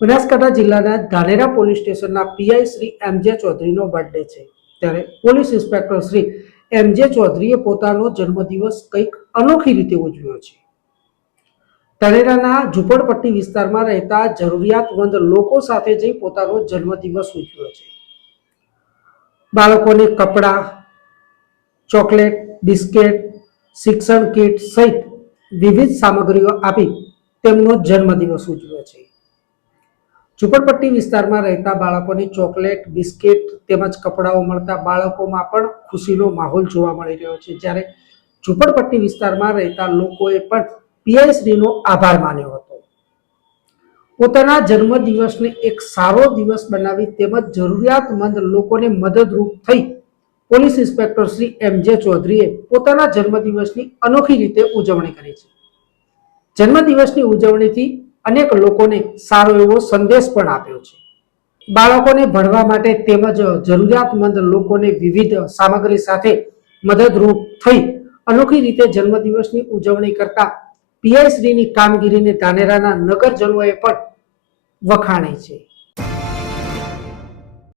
બનાસકાંઠા જિલ્લાના ધાનેરા પોલીસ સ્ટેશનના PI Shri એમજે ચૌધરીનો birthday છે, ત્યારે પોલીસ ઇન્સ્પેક્ટર શ્રી એમજે ચૌધરીએ પોતાનો જન્મદિવસ કંઈક અનોખી રીતે ઉજવ્યો છે. ધાનેરાના ઝુંપડપટ્ટી વિસ્તારમાં રહેતા જરૂરિયાતમંદ લોકો સાથે જઈ પોતાનો જન્મદિવસ ઉજવ્યો છે. બાળકોને કપડાં, ચોકલેટ, બિસ્કિટ, શિક્ષણ કીટ સહિત વિવિધ સામગ્રીઓ આપી તેમનો જન્મદિવસ ઉજવ્યો છે. ઝુંપડપટ્ટી વિસ્તારમાં રહેતા બાળકોને ચોકલેટ, બિસ્કિટ તેમજ કપડાઓ મળતા બાળકોમાં પણ ખુશીનો માહોલ જોવા મળી રહ્યો છે. જ્યારે ઝુંપડપટ્ટી વિસ્તારમાં રહેતા લોકોએ પણ પીઆઈશ્રીનો આભાર માન્યો હતો. પોતાના જન્મદિવસને એક સારો દિવસ બનાવી તેમજ જરૂરિયાતમંદ લોકોને મદદરૂપ થઈ પોલીસ ઇન્સ્પેક્ટર શ્રી એમજે ચૌધરીએ પોતાના જન્મદિવસની અનોખી રીતે ઉજવણી કરી છે. જન્મદિવસની ઉજવણીથી અનેક લોકોને સારો એવો સંદેશ પણ આપ્યો છે. બાળકોને ભણવા માટે તેમજ જરૂરિયાતમંદ લોકોને વિવિધ સામગ્રી સાથે મદદરૂપ થઈ અનોખી રીતે જન્મદિવસની ઉજવણી કરતા પીઆઈશ્રીની કામગીરીને ધાનેરાના નગરજનોએ પણ વખાણી છે.